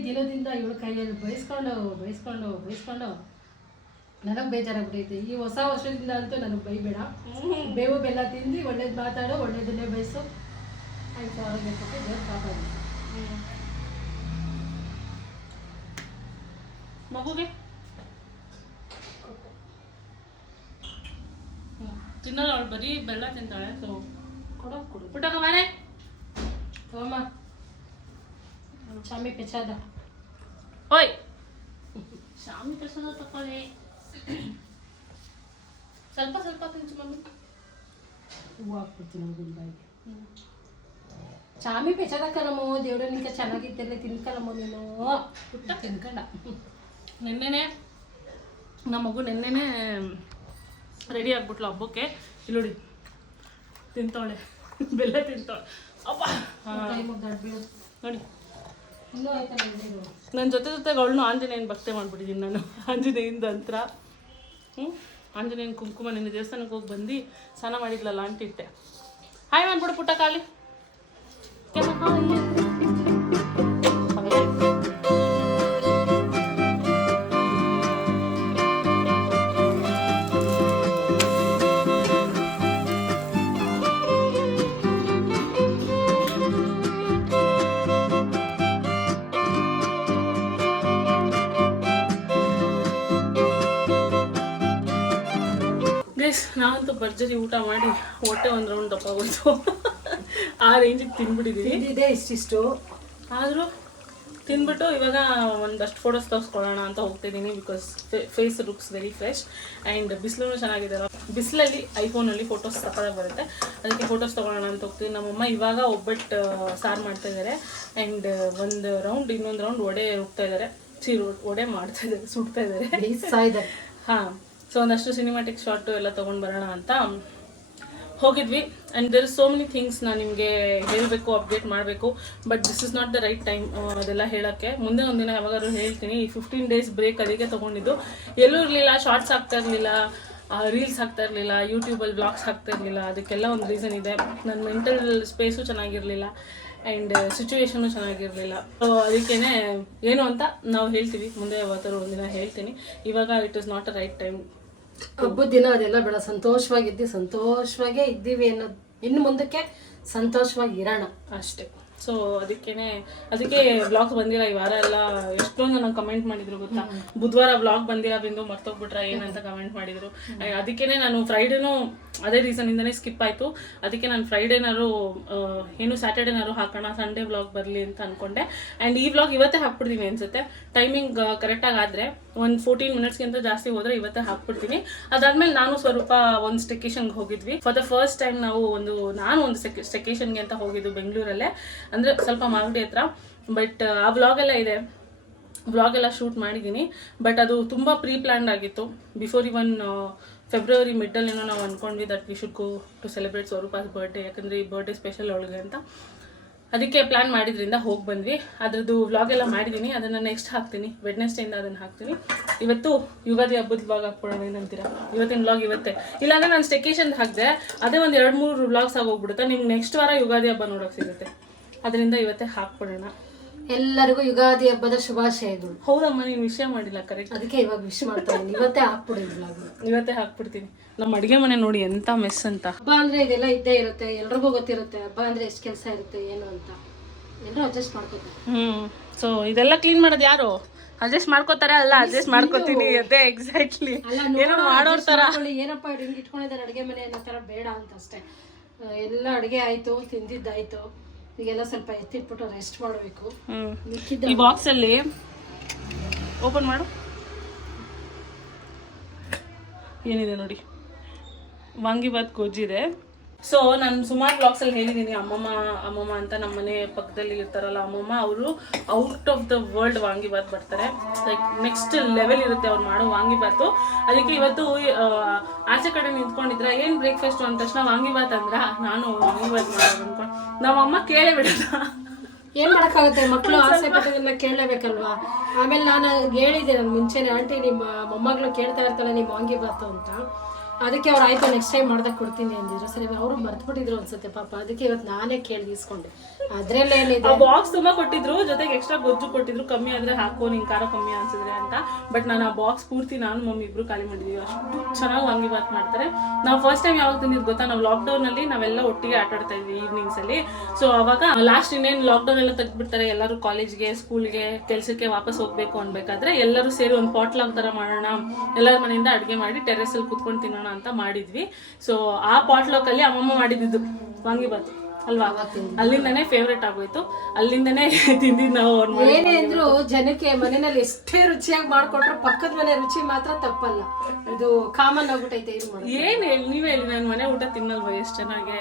ದಿನದಿಂದ ಇವಳು ಕೈಯಲ್ಲಿ ಬೈಸ್ಕೊಂಡು ಬೈಸ್ಕೊಂಡು ಬೈಸ್ಕೊಂಡು ನನಗೆ ಬೇಜಾರಾಗ್ಬಿಟ್ಟೈತೆ ಈ ಹೊಸ ವರ್ಷದಿಂದ ಅಂತೂ ನನಗೆ ಬೈಬೇಡ. ಬೇವು ಬೆಲ್ಲ ತಿಂದು ಒಳ್ಳೇದು ಮಾತಾಡು ಒಳ್ಳೇದನ್ನೇ ಬಯಸು. ಆಯ್ತು ಆರೋಗ್ಯ ಕೊಟ್ಟು ದೇವ್ರ ಕಾಪಾಡಿ. ಮಗುಗೆ. ತಿನ್ನಲ್ಲ ಅವಳು ಬರೀ ಬೆಲ್ಲ ತಿಂತಾಳೆ ಸೊ ಕೊಡೋ ಕೊಡು. ಪುಟ್ಟಕ ಮನೆ ತಗೋಮ್ಮ. ಚಾಮಿ ಪೆಚಾದ ಓಯ್ ಶಾಮಿ ಪ್ರಸಾದ ತಕೊಳ್ಳಿ ಸ್ವಲ್ಪ ಸ್ವಲ್ಪ ತಿಂಚು ಮಮ್ಮಿ ಹೂವು ಹಾಕ್ಬಿಡ್ತೀನಿ ಮಗನ ಬಾಯಿಗೆ ಚಾಮಿ ಪೆಚಾದ ಕಣಮೋ ದೇವ್ರ ನಿಂಗೆ ಚೆನ್ನಾಗಿದ್ದೆಲ್ಲ ತಿನ್ಕಣಮೋ ನೀನು ಪುಟ್ಟ ತಿನ್ಕಂಡ ನಿನ್ನೆನೆ ನಮ್ಮ ಮಗು ನಿನ್ನೆನೆ ರೆಡಿ ಆಗ್ಬಿಟ್ಲು ಹಬ್ಬಕ್ಕೆ ಇಲ್ಲೋಡಿ ತಿಂತಾವಳೆ ತಿಂತಾಳೆ ಬೆಲ್ಲ ತಿಂತಾಳೆ ಅಪ್ಪ ಕೈ ಮುಗ್ದಾಡ್ ಬೀಳು ನೋಡಿ ನನ್ನ ಜೊತೆ ಜೊತೆಗೆ ಅವಳನ್ನು ಆಂಜನೇಯನ ಭಕ್ತಿ ಮಾಡಿಬಿಟ್ಟಿದ್ದೀನಿ ನಾನು. ಆಂಜನೇಯನ ನಂತರ ಹ್ಞೂ ಆಂಜನೇಯನ ಕುಂಕುಮ ನಿನ್ನೆ ದೇವಸ್ಥಾನಕ್ಕೆ ಹೋಗಿ ಬಂದು ಸ್ನಾನ ಮಾಡಿದ್ಲಲ್ಲ ಅಂಟಿಟ್ಟೆ ಹಾಯ್ ಮಾಡ್ಬಿಡು ಪುಟ್ಟ ಕಾಲಿ. ಗೈಸ್ ನಾವಂತೂ ಭರ್ಜರಿ ಊಟ ಮಾಡಿ ಹೊಟ್ಟೆ ಒಂದು ರೌಂಡ್ ದಪ್ಪ ಬಂತು ಆ ರೇಂಜಿಗೆ ತಿಂದ್ಬಿಟ್ಟಿದ್ದೀವಿ ಇದೆ ಇಷ್ಟಿಷ್ಟು. ಆದರೂ ತಿಂದ್ಬಿಟ್ಟು ಇವಾಗ ಒಂದಷ್ಟು ಫೋಟೋಸ್ ತೋರಿಸ್ಕೊಳ್ಳೋಣ ಅಂತ ಹೋಗ್ತಿದ್ದೀನಿ because face looks very fresh and ಬಿಸಿಲೂ ಚೆನ್ನಾಗಿದೆ ಬಿಸಿಲಲ್ಲಿ ಐಫೋನಲ್ಲಿ ಫೋಟೋಸ್ ಸಕ್ಕತ್ತಾಗಿ ಬರುತ್ತೆ. ಅದಕ್ಕೆ ಫೋಟೋಸ್ ತೊಗೊಳ್ಳೋಣ ಅಂತ ಹೋಗ್ತೀವಿ ನಮ್ಮಮ್ಮ ಇವಾಗ ಒಬ್ಬಟ್ಟು ಸಾರು ಮಾಡ್ತಾ ಇದ್ದಾರೆ ಆ್ಯಂಡ್ ಒಂದು ರೌಂಡ್ ಇನ್ನೊಂದು ರೌಂಡ್ ಒಡೆ ರುಬ್ತಾ ಇದ್ದಾರೆ ಚೀರು ಒಡೆ ಮಾಡ್ತಾ ಇದ್ದಾರೆ ಸುಡ್ತಾ ಇದ್ದಾರೆ. ಹಾಂ. ಸೊ ಒಂದಷ್ಟು ಸಿನಿಮ್ಯಾಟಿಕ್ ಶಾರ್ಟು ಎಲ್ಲ ತೊಗೊಂಡು ಬರೋಣ ಅಂತ ಹೋಗಿದ್ವಿ. And there so many things ನಾನು ನಿಮಗೆ ಹೇಳಬೇಕು ಅಪ್ಡೇಟ್ ಮಾಡಬೇಕು. But this is not the right time ಅದೆಲ್ಲ ಹೇಳೋಕ್ಕೆ. ಮುಂದೆ ಒಂದಿನ ಯಾವಾಗಾದ್ರೂ ಹೇಳ್ತೀನಿ. ಈ ಫಿಫ್ಟೀನ್ ಡೇಸ್ ಬ್ರೇಕ್ ಅದಕ್ಕೆ ತೊಗೊಂಡಿದ್ದು. ಎಲ್ಲೂ ಇರಲಿಲ್ಲ ಶಾರ್ಟ್ಸ್ ಆಗ್ತಾ ಇರಲಿಲ್ಲ ರೀಲ್ಸ್ ಆಗ್ತಾ ಇರಲಿಲ್ಲ ಯೂಟ್ಯೂಬಲ್ಲಿ ಬ್ಲಾಗ್ಸ್ ಹಾಕ್ತಾ ಇರಲಿಲ್ಲ, ಅದಕ್ಕೆಲ್ಲ ಒಂದು ರೀಸನ್ ಇದೆ. ನನ್ನ ಮೆಂಟಲ್ ಸ್ಪೇಸು ಚೆನ್ನಾಗಿರಲಿಲ್ಲ ಆ್ಯಂಡ್ ಸಿಚುವೇಶನು ಚೆನ್ನಾಗಿರಲಿಲ್ಲ. ಸೊ ಅದಕ್ಕೇ ಏನು ಅಂತ ನಾವು ಹೇಳ್ತೀವಿ. ಮುಂದೆ ಯಾವತ್ತಾರು ಒಂದಿನ ಹೇಳ್ತೀನಿ. ಇವಾಗ it is not a right time ಹಬ್ಬದ ದಿನ ಅದೆಲ್ಲ ಬೇಡ. ಸಂತೋಷವಾಗಿದ್ದು ಸಂತೋಷವಾಗೇ ಇದ್ದೀವಿ ಅನ್ನೋದು ಇನ್ನು ಮುಂದಕ್ಕೆ ಸಂತೋಷವಾಗಿ ಇರೋಣ ಅಷ್ಟೇ. ಸೊ ಅದಕ್ಕೇನೆ ಅದಕ್ಕೆ ಬ್ಲಾಗ್ ಬಂದಿಲ್ಲ. ಈ ವಾರ ಎಲ್ಲ ಎಷ್ಟೊಂದು ನಂಗೆ ಕಮೆಂಟ್ ಮಾಡಿದ್ರು ಗೊತ್ತಾ? ಬುಧವಾರ ಬ್ಲಾಗ್ ಬಂದಿಲ್ಲ ಬಿಂದು ಮರ್ತೋಗ್ಬಿಟ್ರ ಏನಂತ ಕಮೆಂಟ್ ಮಾಡಿದ್ರು. ಅದಕ್ಕೇನೆ ನಾನು ಫ್ರೈಡೇನು ಅದೇ ರೀಸನ್ ಇಂದನೇ ಸ್ಕಿಪ್ ಆಯ್ತು. ಅದಕ್ಕೆ ನಾನು ಫ್ರೈಡೇನಾರು ಏನು ಸ್ಯಾಟರ್ಡೇನಾರು ಹಾಕೋಣ ಸಂಡೇ ಬ್ಲಾಗ್ ಬರಲಿ ಅಂತ ಅನ್ಕೊಂಡೆ. ಆ್ಯಂಡ್ ಈ ಬ್ಲಾಗ್ ಇವತ್ತೇ ಹಾಕ್ಬಿಡ್ತೀನಿ ಅನ್ಸುತ್ತೆ. ಟೈಮಿಂಗ್ ಕರೆಕ್ಟಾಗಿ ಆದರೆ ಒಂದು ಫೋರ್ಟೀನ್ ಮಿನಿಟ್ಸ್ಗಿಂತ ಜಾಸ್ತಿ ಹೋದ್ರೆ ಇವತ್ತೇ ಹಾಕ್ಬಿಡ್ತೀನಿ. ಅದಾದ್ಮೇಲೆ ನಾನು ಸ್ವಲ್ಪ ಒಂದು ಸ್ಟೆಕೇಶನ್ಗೆ ಹೋಗಿದ್ವಿ. ಫಾರ್ ದ ಫಸ್ಟ್ ಟೈಮ್ ನಾವು ಒಂದು ನಾನು ಒಂದು ಸ್ಟೆಕೇಶನ್ಗೆ ಅಂತ ಹೋಗಿದ್ದು ಬೆಂಗಳೂರಲ್ಲೇ. ಅಂದರೆ ಸ್ವಲ್ಪ ಮಾಗಡಿ ಹತ್ರ ಬಟ್ ಆ ವ್ಲಾಗೆಲ್ಲ ಇದೆ. ವ್ಲಾಗೆಲ್ಲ ಶೂಟ್ ಮಾಡಿದ್ದೀನಿ ಬಟ್ ಅದು ತುಂಬ ಪ್ರೀ ಪ್ಲ್ಯಾನ್ಡ್ ಆಗಿತ್ತು ಬಿಫೋರ್ ಇವನ್ ಫೆಬ್ರವರಿ ಮಿಡ್ಡಲ್ ಏನೋ ನಾವು ಅಂದ್ಕೊಂಡ್ವಿ that we should go to celebrate Swarupa's birthday ಯಾಕಂದರೆ ಈ ಬರ್ಡೇ ಸ್ಪೆಷಲ್ ಅವಳಿಗೆ ಅಂತ. ಅದಕ್ಕೆ ಪ್ಲ್ಯಾನ್ ಮಾಡಿದ್ರಿಂದ ಹೋಗಿ ಬಂದ್ವಿ. ಅದ್ರದ್ದು ವ್ಲಾಗೆಲ್ಲ ಮಾಡಿದ್ದೀನಿ ಅದನ್ನು ನೆಕ್ಸ್ಟ್ ಹಾಕ್ತೀನಿ. ವೆಡ್ನೆಸ್ಡೇಯಿಂದ ಅದನ್ನು ಹಾಕ್ತೀನಿ. ಇವತ್ತು ಯುಗಾದಿ ಹಬ್ಬದ ವ್ಲಾಗ್ ಹಾಕ್ಬಿಡೋಣ, ಏನಂತೀರ? ಇವತ್ತಿನ ವ್ಲಾಗ್ ಇವತ್ತೇ. ಇಲ್ಲಾಂದರೆ ನಾನು ಸ್ಟೆಕೇಶನ್ ಹಾಕಿದೆ, ಅದೇ ಒಂದು ಎರಡು ಮೂರು ವ್ಲಾಗ್ಸ್ ಆಗೋಗ್ಬಿಡುತ್ತೆ ನಿಮ್ಗೆ ನೆಕ್ಸ್ಟ್ ವಾರ ಯುಗಾದಿ ಹಬ್ಬ ನೋಡೋಕೆ ಸಿಗುತ್ತೆ. ಅದರಿಂದ ಇವತ್ತೇ ಹಾಕ್ಬಿಡೋಣ. ಎಲ್ಲರಿಗೂ ಯುಗಾದಿ ಹಬ್ಬದ ಶುಭಾಶಯಗಳು ಹೌದಮ್ಮ ನೀನು ವಿಷಯ ಮಾಡಿಲ್ಲ ಕರೆಕ್ಟ್ ಅದಕ್ಕೆ ಇವಾಗ ವಿಶ್ ಮಾಡ್ತಾ ಇದ್ದೀನಿ. ಇವತ್ತೇ ಹಾಕ್ಬಿಡಿ ಬ್ಲಾಗ್ ಇವತ್ತೇ ಹಾಕ್ಬಿಡ್ತೀನಿ. ನಮ್ಮ ಅಡುಗೆ ಮನೆ ನೋಡಿ ಎಂತ ಮೆಸ್ ಅಂತ. ಹಬ್ಬ ಅಂದ್ರೆ ಇದೆಲ್ಲ ಇದ್ದೇ ಇರುತ್ತೆ. ಎಲ್ರಿಗೂ ಗೊತ್ತಿರುತ್ತೆ ಹಬ್ಬ ಅಂದ್ರೆ ಎಷ್ಟು ಕೆಲಸ ಇರುತ್ತೆ ಏನು ಅಂತ. ಎಲ್ಲರೂ ಅಡ್ಜಸ್ಟ್ ಮಾಡ್ಕೋತಾರೆ. ಹ್ಮ್. ಸೊ ಇದೆಲ್ಲ ಕ್ಲೀನ್ ಮಾಡೋದು ಯಾರು? ಅಡ್ಜಸ್ಟ್ ಮಾಡ್ಕೋತಾರೆ ಅಲ್ಲ ಅಡ್ಜಸ್ಟ್ ಮಾಡ್ಕೋತೀನಿ ಅದೇ ಎಕ್ಸಾಕ್ಟ್ಲಿ ಏನೋ ಮಾಡೋರ್ ಮಾಡ್ಕೊಳ್ಳಿ, ಏನಪ್ಪ ಹಿಂಗ್ ಇಟ್ಕೊಂಡಿದ್ದಾರೆ ಅಡುಗೆ ಮನೆ ಅನ್ನೋ ತರ ಬೇಡ ಅಂತ ಅಷ್ಟೇ. ಎಲ್ಲ ಅಡುಗೆ ಆಯ್ತು ತಿಂದಿದ್ದಾಯ್ತು. ಈಗೆಲ್ಲ ಸ್ವಲ್ಪ ಎತ್ತಿಟ್ಬಿಟ್ಟು ರೆಸ್ಟ್ ಮಾಡಬೇಕು. ಈ ಬಾಕ್ಸಲ್ಲಿ ಓಪನ್ ಮಾಡು. ಏನಿದೆ ನೋಡಿ. ವಾಂಗಿಬಾತ್ ಗೊಜ್ಜಿದೆ. ಸೊ ನಾನು ಸುಮಾರು ಬ್ಲಾಗ್ಸಲ್ಲಿ ಹೇಳಿದ್ದೀನಿ ಅಮ್ಮಮ್ಮ ಅಮ್ಮಮ್ಮ ಅಂತ ನಮ್ಮ ಮನೆ ಪಕ್ಕದಲ್ಲಿ ಇರ್ತಾರಲ್ಲ ಅಮ್ಮಮ್ಮ ಅವರು out of the world vangibath ಬರ್ತಾರೆ. ಲೈಕ್ ನೆಕ್ಸ್ಟ್ ಲೆವೆಲ್ ಇರುತ್ತೆ ಅವ್ರು ಮಾಡೋ ವಾಂಗಿಬಾತು ಅದಕ್ಕೆ ಇವತ್ತು ಆಚೆ ಕಡೆ ನಿಂತ್ಕೊಂಡಿದ್ರೆ ಏನು ಬ್ರೇಕ್ಫಾಸ್ಟ್ ಅಂದ ತಕ್ಷಣ ವಾಂಗಿಬಾತ್ ಅಂದ್ರ ನಾನು ವಾಂಗಿಬಾತ್ ಮಾಡೋದು ನಮ್ಮ ನಮ್ಮಮ್ಮ ಕೇಳೇ ಬಿಡಲ್ಲ. ಏನ್ ಮಾಡಕ್ಕಾಗುತ್ತೆ ಮಕ್ಕಳು ಆಸೆ ಪಟ್ಟದನ್ನ ಕೇಳಲೇಬೇಕಲ್ವಾ? ಆಮೇಲೆ ನಾನು ಹೇಳಿದ್ದೆ ನಾನು ಮುಂಚೆನೆ ಆಂಟಿ ನಿಮ್ಮ ಮೊಮ್ಮಗಳು ಕೇಳ್ತಾ ಇರ್ತಾಳೆ ನಿಮ್ಮ ವಾಂಗಿಬಾತ್ ಅಂತ. ಅದಕ್ಕೆ ಅವ್ರು ಆಯ್ತು ನೆಕ್ಸ್ಟ್ ಟೈಮ್ ಮಾಡ್ದಾಗ ಕೊಡ್ತೀನಿ ಅಂದಿದ್ರು. ಸರಿ ಅವರು ಮರ್ತ್ಬಿಟ್ಟಿದ್ರು ಅನ್ಸುತ್ತೆ ಪಾಪ. ಅದಕ್ಕೆ ಇವತ್ತು ನಾನೇ ಕೇಳಿ ಇಸ್ಕೊಂಡೆ ಅದ್ರಲ್ಲೇನಿದೆ ಬಾಕ್ಸ್ ತುಂಬಾ ಕೊಟ್ಟಿದ್ರು. ಜೊತೆಗೆ ಎಕ್ಸ್ಟ್ರಾ ಗೊಜ್ಜು ಕೊಟ್ಟಿದ್ರು. ಕಮ್ಮಿ ಆದ್ರೆ ಹಾಕೋ ನಿನ್ ಖಾರ ಕಮ್ಮಿ ಅನ್ಸಿದ್ರೆ ಅಂತ. ಬಟ್ ನಾನು ಆ ಬಾಕ್ಸ್ ಪೂರ್ತಿ ನಾನು, ಮಮ್ಮಿ ಇಬ್ರು ಖಾಲಿ ಮಾಡಿದೀವಿ. ಅಷ್ಟು ಚೆನ್ನಾಗಿ ವಾಂಗಿಬಾತ್ ಮಾಡ್ತಾರೆ. ನಾವು ಫಸ್ಟ್ ಟೈಮ್ ಯಾವಾಗ ತಿಂದಿದ್ದು ಗೊತ್ತಾ? ನಾವು ಲಾಕ್ಡೌನ್ ಅಲ್ಲಿ ನಾವೆಲ್ಲ ಒಟ್ಟಿಗೆ ಆಟ ಆಡ್ತಾ ಇದ್ವಿ ಈವ್ನಿಂಗ್ಸ್ ಅಲ್ಲಿ. ಸೊ ಅವಾಗ ಲಾಸ್ಟ್ ಇನ್ನೇನು ಲಾಕ್ಡೌನ್ ಎಲ್ಲ ತೆಗ್ದ್ಬಿಡ್ತಾರೆ. ಎಲ್ಲರೂ ಕಾಲೇಜ್ಗೆ ಸ್ಕೂಲ್ಗೆ ಕೆಲಸಕ್ಕೆ ವಾಪಸ್ ಹೋಗ್ಬೇಕು ಅನ್ಬೇಕಾದ್ರೆ ಎಲ್ಲರೂ ಸೇರಿ ಒಂದು ಪಾಟ್ಲಾಗ್ ತರ ಮಾಡೋಣ. ಎಲ್ಲರ ಮನೆಯಿಂದ ಅಡುಗೆ ಮಾಡಿ ಟೆರೆಸ್ ಅಲ್ಲಿ ಕುತ್ಕೊಂಡು ತಿನ್ನೋಣ ಅಂತ ಮಾಡಿದ್ವಿ. ಸೊ ಆ ಪಾಟ್ ಲೋಕಲ್ಲಿ ಅಮ್ಮಮ್ಮ ಮಾಡಿದ್ದು. ವಾಂಗಿಬಾತ್ ಅಲ್ವಾ? ಅಲ್ಲಿಂದನೇ ಫೇವ್ರೇಟ್ ಆಗೋಯ್ತು. ಅಲ್ಲಿಂದನೇ *laughs* ತಿಂದಿದ್ದು ನಾವು ಏನೇ ಅಂದ್ರು ಜನಕ್ಕೆ ಮನೆಯಲ್ಲಿ ಎಷ್ಟೇ ರುಚಿಯಾಗಿ ಮಾಡ್ಕೊಟ್ರು ಪಕ್ಕದ ಮನೆ ರುಚಿ ಮಾತ್ರ ತಪ್ಪಲ್ಲ. ಇದು ಕಾಮನ್ ಆಗ್ಬಿಟ್ಟೈತೆ ಏನು ಏನ್ ಹೇಳಿ ನೀವೇ ಹೇಳಿ ನಾನು ಮನೆ ಊಟ ತಿನ್ನಲ್ವಾ ಎಷ್ಟು ಚೆನ್ನಾಗೆ?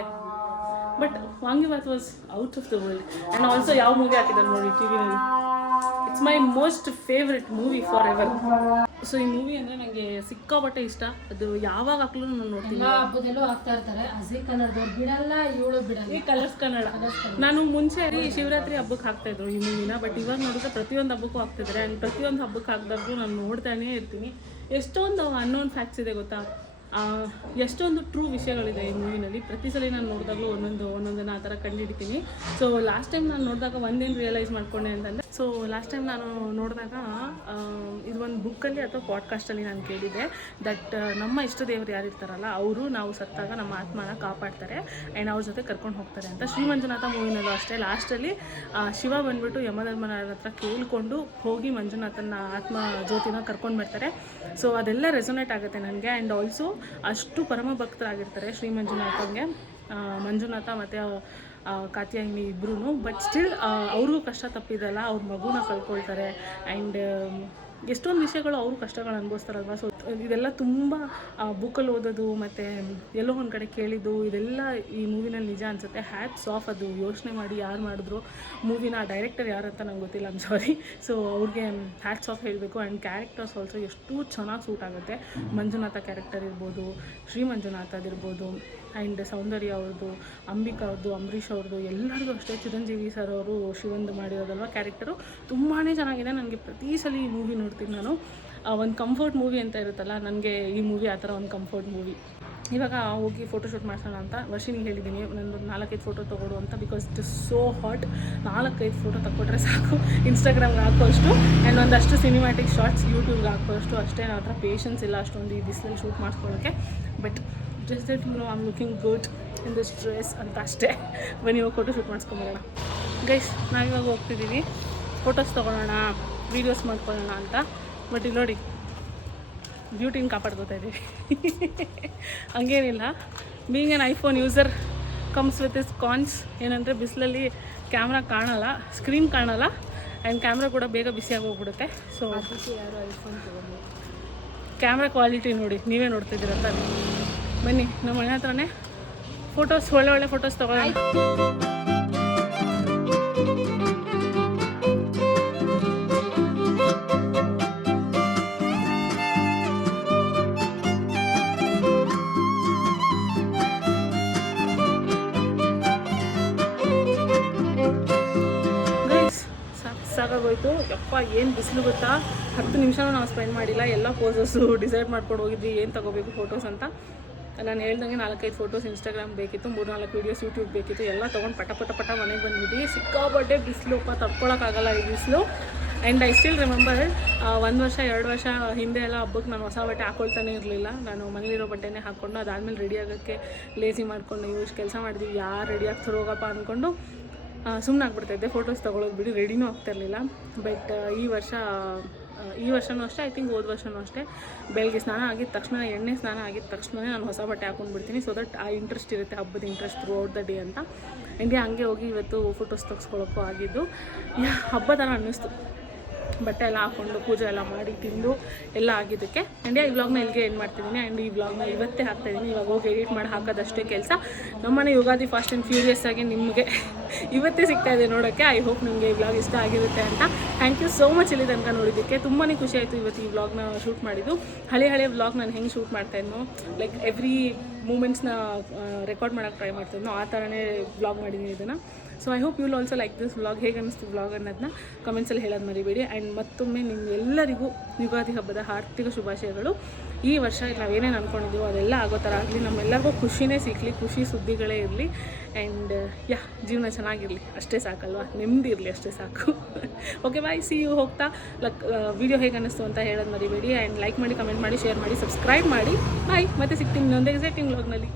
But vangibath was out of the world and also ಯಾವ ಮೂವಿ ಹಾಕಿದ್ದಾರೆ ನೋಡಿ ಟಿವಿನಲ್ಲಿ it's my most favourite movie for ever so ಈ ಮೂವಿ ಅಂದ್ರೆ ನನಗೆ ಸಿಕ್ಕಾಪಟ್ಟೆ ಇಷ್ಟ. ಅದು ಯಾವಾಗ ಹಾಕ್ಲೂ ನಾನು ನೋಡ್ತೀನಿ. ಎಲ್ಲಾ ಹಬ್ಬದಲ್ಲೂ ಆಗ್ತಾ ಇರ್ತಾರೆ. ಅಜಿ ಕನ್ನಡದವ್ರು ಬಿಡಲ್ಲ ಇವಳು ಬಿಡಲ್ಲ. ಈ ಕಲರ್ಸ್ ಕನ್ನಡ. ನಾನು ಮುಂಚೆ ರೀ ಶಿವರಾತ್ರಿ ಹಬ್ಬಕ್ಕೆ ಹಾಕ್ತಾ ಇದ್ರು ಈ ಮೂವಿನ ಬಟ್ ಇವಾಗ ನೋಡಿದ್ರೆ ಪ್ರತಿಯೊಂದು ಹಬ್ಬಕ್ಕೂ ಹಾಕ್ತಿದ್ದಾರೆ ಆ್ಯಂಡ್ ಪ್ರತಿಯೊಂದು ಹಬ್ಬಕ್ಕೆ ಹಾಕಿದಾಗೂ ನಾನು ನೋಡ್ತಾನೆ ಇರ್ತೀನಿ. ಎಷ್ಟೊಂದು ಅನ್ನೋನ್ ಫ್ಯಾಕ್ಟ್ಸ್ ಇದೆ ಗೊತ್ತಾ? ಎಷ್ಟೊಂದು ಟ್ರೂ ವಿಷಯಗಳಿದೆ ಈ ಮೂವಿನಲ್ಲಿ ಪ್ರತಿ ಸಲ ನಾನು ನೋಡಿದಾಗಲೂ ಒಂದೊಂದು ಒಂದೊಂದನ್ನು ಆ ಥರ ಕಂಡುಹಿಡಿತೀನಿ ಸೊ ಲಾಸ್ಟ್ ಟೈಮ್ ನಾನು ನೋಡಿದಾಗ ಒಂದೇನು ರಿಯಲೈಸ್ ಮಾಡ್ಕೊಂಡೆ ಅಂತಂದರೆ ಸೊ ಲಾಸ್ಟ್ ಟೈಮ್ ನಾನು ನೋಡಿದಾಗ ಇದು ಒಂದು ಬುಕ್ಕಲ್ಲಿ ಅಥವಾ ಪಾಡ್ಕಾಸ್ಟಲ್ಲಿ ನಾನು ಕೇಳಿದ್ದೆ ದಟ್ ನಮ್ಮ ಇಷ್ಟ ದೇವರು ಯಾರು ಇರ್ತಾರಲ್ಲ, ಅವರು ನಾವು ಸತ್ತಾಗ ನಮ್ಮ ಆತ್ಮನ ಕಾಪಾಡ್ತಾರೆ ಆ್ಯಂಡ್ ಅವ್ರ ಜೊತೆ ಕರ್ಕೊಂಡು ಹೋಗ್ತಾರೆ ಅಂತ. ಶ್ರೀಮಂಜುನಾಥ ಮೂವಿನಲ್ಲೂ ಅಷ್ಟೇ. ಲಾಸ್ಟಲ್ಲಿ ಶಿವ ಬಂದ್ಬಿಟ್ಟು ಯಮಧರ್ಮನ ಹತ್ರ ಕೇಳಿಕೊಂಡು ಹೋಗಿ ಮಂಜುನಾಥನ ಆತ್ಮ ಜ್ಯೋತಿನ ಕರ್ಕೊಂಡು ಬರ್ತಾರೆ. ಸೊ ಅದೆಲ್ಲ ರೆಸೊನೇಟ್ ಆಗುತ್ತೆ ನನಗೆ ಆ್ಯಂಡ್ ಆಲ್ಸೋ ಅಷ್ಟು ಪರಮ ಭಕ್ತರಾಗಿರ್ತಾರೆ ಶ್ರೀ ಮಂಜುನಾಥಂಗೆ ಮಂಜುನಾಥ ಮತ್ತು ಕಾತ್ಯಾಯಿನಿ ಇಬ್ಬರೂ ಬಟ್ ಸ್ಟಿಲ್ ಅವ್ರಿಗೂ ಕಷ್ಟ ತಪ್ಪಿದಲ್ಲ, ಅವ್ರ ಮಗುನ ಕಳ್ಕೊಳ್ತಾರೆ. ಆ್ಯಂಡ್ ಎಷ್ಟೊಂದು ವಿಷಯಗಳು ಅವರು ಕಷ್ಟಗಳು ಅನುಭವಿಸ್ತಾರಲ್ವಾ? ಸೊ ಇದೆಲ್ಲ ತುಂಬ ಬುಕ್ಕಲ್ಲಿ ಓದೋದು, ಮತ್ತು ಎಲ್ಲೋ ಒಂದು ಕಡೆ ಕೇಳಿದ್ದು, ಇದೆಲ್ಲ ಈ ಮೂವಿನಲ್ಲಿ ನಿಜ ಅನಿಸುತ್ತೆ. ಹ್ಯಾಟ್ಸ್ ಆಫ್ ಅದು. ಯೋಚನೆ ಮಾಡಿ ಯಾರು ಮಾಡಿದ್ರು ಮೂವಿನ ಆ ಡೈರೆಕ್ಟರ್ ಯಾರು ಅಂತ ನಂಗೆ ಗೊತ್ತಿಲ್ಲ ಐಮ್ ಸಾರಿ ಸೊ ಅವ್ರಿಗೆ ಹ್ಯಾಟ್ಸ್ ಆಫ್ ಹೇಳಬೇಕು. ಆ್ಯಂಡ್ ಕ್ಯಾರೆಕ್ಟರ್ಸ್ ಆಲ್ಸೋ ಎಷ್ಟು ಚೆನ್ನಾಗಿ ಸೂಟ್ ಆಗುತ್ತೆ. ಮಂಜುನಾಥ ಕ್ಯಾರೆಕ್ಟರ್ ಇರ್ಬೋದು ಶ್ರೀ ಅದಿರ್ಬೋದು ಆ್ಯಂಡ್ ಸೌಂದರ್ಯ ಅವ್ರದ್ದು, ಅಂಬಿಕಾ ಅವ್ರದ್ದು, ಅಂಬರೀಷ್ ಅವ್ರದ್ದು, ಎಲ್ಲರಿಗೂ ಅಷ್ಟೇ ಚಿರಂಜೀವಿ ಸರ್ ಅವರು ಶಿವಂದು ಮಾಡಿರೋದಲ್ವ ಕ್ಯಾರೆಕ್ಟರು ತುಂಬಾ ಚೆನ್ನಾಗಿದೆ. ನನಗೆ ಪ್ರತಿ ಸಲ ಈ ಮೂವಿ ನೋಡ್ತೀನಿ ನಾನು. ಒಂದು ಕಂಫರ್ಟ್ ಮೂವಿ ಅಂತ ಇರುತ್ತಲ್ಲ, ನನಗೆ ಈ ಮೂವಿ ಆ ಥರ ಒಂದು ಕಂಫರ್ಟ್ ಮೂವಿ ಇವಾಗ ಹೋಗಿ ಫೋಟೋಶೂಟ್ ಮಾಡ್ಸೋಣ ಅಂತ ವರ್ಷಿನಿ ಹೇಳಿದ್ದೀನಿ ಒಂದು ನಾಲ್ಕೈದು ಫೋಟೋ ತೊಗೊಡು ಅಂತ because it is so hot ನಾಲ್ಕೈದು ಫೋಟೋ ತಗೊಟ್ರೆ ಸಾಕು. ಇನ್ಸ್ಟಾಗ್ರಾಮ್ಗೆ ಹಾಕೋಷ್ಟು ಆ್ಯಂಡ್ ಒಂದಷ್ಟು ಸಿನಿಮ್ಯಾಟಿಕ್ ಶಾರ್ಟ್ಸ್ ಯೂಟ್ಯೂಬ್ಗೆ ಹಾಕೋಷ್ಟು ಅಷ್ಟೇ. ನನ್ನ ಹತ್ರ ಪೇಷನ್ಸ್ ಇಲ್ಲ ಅಷ್ಟೊಂದು ಈ ಬಿಸಿಲಲ್ಲಿ shoot ಮಾಡಿಸ್ಕೊಳ್ಳೋಕ್ಕೆ but just that you know I'm looking good in this dress ಅಂತ ಅಷ್ಟೇ ಬನ್ನಿ ಇವಾಗ ಫೋಟೋ ಶೂಟ್ ಮಾಡಿಸ್ಕೊಂಬರೋಣ. ಗೈಸ್ ನಾವಿವಾಗ ಹೋಗ್ತಿದ್ದೀವಿ ಫೋಟೋಸ್ ತೊಗೊಳೋಣ ವೀಡಿಯೋಸ್ ಮಾಡ್ಕೊಳ್ಳೋಣ ಅಂತ. ಬಟ್ ಇಲ್ಲಿ ನೋಡಿ ಬ್ಯೂಟಿನ ಕಾಪಾಡ್ಕೋತಾ ಇದ್ದೀವಿ *laughs* ಹಂಗೇನಿಲ್ಲ. Being an iPhone user comes with is cons ಏನಂದರೆ ಬಿಸಿಲಲ್ಲಿ ಕ್ಯಾಮ್ರಾ ಕಾಣಲ್ಲ ಸ್ಕ್ರೀನ್ ಕಾಣಲ್ಲ ಆ್ಯಂಡ್ ಕ್ಯಾಮ್ರಾ ಕೂಡ ಬೇಗ ಬಿಸಿಯಾಗಿ ಹೋಗ್ಬಿಡುತ್ತೆ. ಸೊ ಯಾರು ಐಫೋನ್ ಕ್ಯಾಮ್ರಾ ಕ್ವಾಲಿಟಿ ನೋಡಿ ನೀವೇ ನೋಡ್ತಿದ್ದೀರ ತಾನೆ ಬನ್ನಿ ನಮ್ಮ ಮನೆ ಹತ್ರನೇ ಫೋಟೋಸ್ ಒಳ್ಳೆ ಒಳ್ಳೆ ಫೋಟೋಸ್ ತಗೊಳ್ಳೋಣ ಸಾಕಾಗೋಯ್ತು. ಯಪ್ಪ, ಏನು ಬಿಸಿಲು ಗೊತ್ತಾ? ಹತ್ತು ನಿಮಿಷನೂ ನಾವು ಸ್ಪೆಂಡ್ ಮಾಡಿಲ್ಲ. ಎಲ್ಲ ಪೋಸಸ್ಸು ಡಿಸೈಡ್ ಮಾಡ್ಕೊಂಡು ಹೋಗಿದ್ವಿ. ಏನು ತಗೋಬೇಕು ಫೋಟೋಸ್ ಅಂತ. ನಾನು ಹೇಳ್ದಂಗೆ ನಾಲ್ಕೈದು ಫೋಟೋಸ್ ಇನ್ಸ್ಟಾಗ್ರಾಮ್ ಬೇಕಿತ್ತು ಮೂರು ನಾಲ್ಕು ವೀಡಿಯೋಸ್ ಯೂಟ್ಯೂಬ್ ಬೇಕಿತ್ತು, ಎಲ್ಲ ತೊಗೊಂಡು ಪಟ ಪಟ ಪಟ ಮನೆಗೆ ಬಂದ್ಬಿಟ್ಟು. ಸಿಕ್ಕಾಪಟ್ಟೆ ಬಿಸಿಲು ಪ ತಡ್ಕೊಳಕ್ಕಾಗಲ್ಲ ಈ ಬಿಸಿಲು. ಆ್ಯಂಡ್ ಐ ಸ್ಟಿಲ್ ರಿಮೆಂಬರ್ ಒಂದು ವರ್ಷ, ಎರಡು ವರ್ಷ ಹಿಂದೆ ಎಲ್ಲ ಹಬ್ಬಕ್ಕೆ ನಾನು ಹೊಸ ಬಟ್ಟೆ ಹಾಕೊಳ್ತಾನೆ ಇರಲಿಲ್ಲ. ನಾನು ಮನೇಲಿರೋ ಬಟ್ಟೆನೇ ಹಾಕ್ಕೊಂಡು ಅದಾದಮೇಲೆ ರೆಡಿ ಆಗೋಕ್ಕೆ ಲೇಸಿ ಮಾಡ್ಕೊಂಡು ಇವು ಇಷ್ಟು ಕೆಲಸ ಮಾಡಿದ್ವಿ ಯಾರು ರೆಡಿ ಆಗ್ತಾರೆ ಹೋಗಪ್ಪ ಅಂದ್ಕೊಂಡು ಸುಮ್ಮನೆ ಆಗ್ಬಿಡ್ತಾಯಿದ್ದೆ ಫೋಟೋಸ್ ತೊಗೊಳೋದು ಬಿಡಿ ರೆಡಿನೂ ಇರಲಿಲ್ಲ. ಬಟ್ ಈ ವರ್ಷ ಈ ವರ್ಷವೂ ಅಷ್ಟೇ ಐ ಥಿಂಕ್ ಹೋದ ವರ್ಷವೂ ಅಷ್ಟೇ. ಬೆಳಗ್ಗೆ ಸ್ನಾನ ಆಗಿದ ತಕ್ಷಣ, ಎಣ್ಣೆ ಸ್ನಾನ ಆಗಿದ ತಕ್ಷಣವೇ ನಾನು ಹೊಸ ಬಟ್ಟೆ ಹಾಕೊಂಡ್ಬಿಡ್ತೀನಿ ಸೊ ದಟ್ ಆ ಇಂಟ್ರೆಸ್ಟ್ ಇರುತ್ತೆ, ಹಬ್ಬದ interest throughout the day ಅಂತ. ಇಂಡಿಯಾ ಹಂಗೆ ಹೋಗಿ ಇವತ್ತು ಫೋಟೋಸ್ ತೆಗೆಸ್ಕೊಳ್ಳೋಕ್ಕೂ ಆಗಿದ್ದು. ಹಬ್ಬ ಥರ ಅನ್ನಿಸ್ತು. ಬಟ್ಟೆ ಎಲ್ಲ ಹಾಕ್ಕೊಂಡು ಪೂಜೆ ಎಲ್ಲ ಮಾಡಿ ತಿಂದು ಎಲ್ಲ ಆಗಿದ್ದಕ್ಕೆ. ಆ್ಯಂಡ್ ಈ ವ್ಲಾಗ್ನ ಇಲ್ಲಿಗೆ ಏನು ಮಾಡ್ತಿದ್ದೀನಿ. ಆ್ಯಂಡ್ ಈ ವ್ಲಾಗ್ನ ಇವತ್ತೇ ಹಾಕ್ತಾಯಿದ್ದೀನಿ. ಇವಾಗ ಹೋಗಿ ಎಡಿಟ್ ಮಾಡಿ ಹಾಕೋದಷ್ಟೇ ಕೆಲಸ. ನಮ್ಮನೆ ಯುಗಾದಿ ಫಾಸ್ಟ್ ಆ್ಯಂಡ್ ಫ್ಯೂರಿಯಸ್ ಆಗಿ ನಿಮಗೆ *laughs* ಇವತ್ತೇ ಸಿಗ್ತಾ ಇದೆ ನೋಡೋಕ್ಕೆ. ಐ ಹೋಪ್ ನಿಮಗೆ ಈ ವ್ಲಾಗ್ ಇಷ್ಟ ಆಗಿರುತ್ತೆ ಅಂತ. ಥ್ಯಾಂಕ್ ಯು ಸೋ ಮಚ್ ಇಲ್ಲಿ ತನಕ ನೋಡಿದ್ದಕ್ಕೆ. ತುಂಬಾ ಖುಷಿ ಆಯಿತು ಇವತ್ತು ಈ ವ್ಲಾಗ್ನ ಶೂಟ್ ಮಾಡಿದ್ದು. ಹಳೆ ಹಳೆ ವ್ಲಾಗ್ ನಾನು ಹೆಂಗೆ ಶೂಟ್ ಮಾಡ್ತಾಯಿದ್ನೋ ಲೈಕ್ ಎವ್ರಿ ಮೂಮೆಂಟ್ಸ್ನ ರೆಕಾರ್ಡ್ ಮಾಡೋಕ್ಕೆ ಟ್ರೈ ಮಾಡ್ತಿದ್ನೋ, ಆ ಥರನೇ ವ್ಲಾಗ್ ಮಾಡಿದ್ದೀನಿ ಇದನ್ನು. So I hope you'll also like this vlog ಹೇಗೆ ಅನ್ನಿಸ್ತು ವ್ಲಾಗ್ ಅನ್ನೋದನ್ನ ಕಮೆಂಟ್ಸಲ್ಲಿ ಹೇಳೋದು ಮರಿಬೇಡಿ. ಆ್ಯಂಡ್ ಮತ್ತೊಮ್ಮೆ ನಿಮ್ಮೆಲ್ಲರಿಗೂ ಯುಗಾದಿ ಹಬ್ಬದ ಆರ್ಥಿಕ ಶುಭಾಶಯಗಳು. ಈ ವರ್ಷ ನಾವೇನೇನು ಅಂದ್ಕೊಂಡಿದ್ದೀವೋ ಅದೆಲ್ಲ ಆಗೋ ಥರ ಆಗಲಿ, ನಮ್ಮೆಲ್ಲರಿಗೂ ಖುಷಿನೇ ಸಿಗಲಿ ಖುಷಿ ಸುದ್ದಿಗಳೇ ಇರಲಿ. ಆ್ಯಂಡ್ ಯಾ, ಜೀವನ ಚೆನ್ನಾಗಿರಲಿ. ಅಷ್ಟೇ ಸಾಕಲ್ವಾ? ನೆಮ್ಮದಿ ಇರಲಿ ಅಷ್ಟೇ ಸಾಕು. ಓಕೆ ಬಾಯ್ ಸಿ ಯು ಹೋಗ್ತಾ. ಲಕ್ ವಿಡಿಯೋ ಹೇಗೆ ಅನ್ನಿಸ್ತು ಅಂತ ಹೇಳೋದು ಮರಿಬೇಡಿ. ಆ್ಯಂಡ್ ಲೈಕ್ ಮಾಡಿ ಕಮೆಂಟ್ ಮಾಡಿ ಶೇರ್ ಮಾಡಿ ಸಬ್ಸ್ಕ್ರೈಬ್ ಮಾಡಿ. ಬಾಯ್ ಮತ್ತೆ ಸಿಗ್ತೀನಿ ಇನ್ನೊಂದು ಎಕ್ಸೈಟಿಂಗ್ ವ್ಲಾಗ್ನಲ್ಲಿ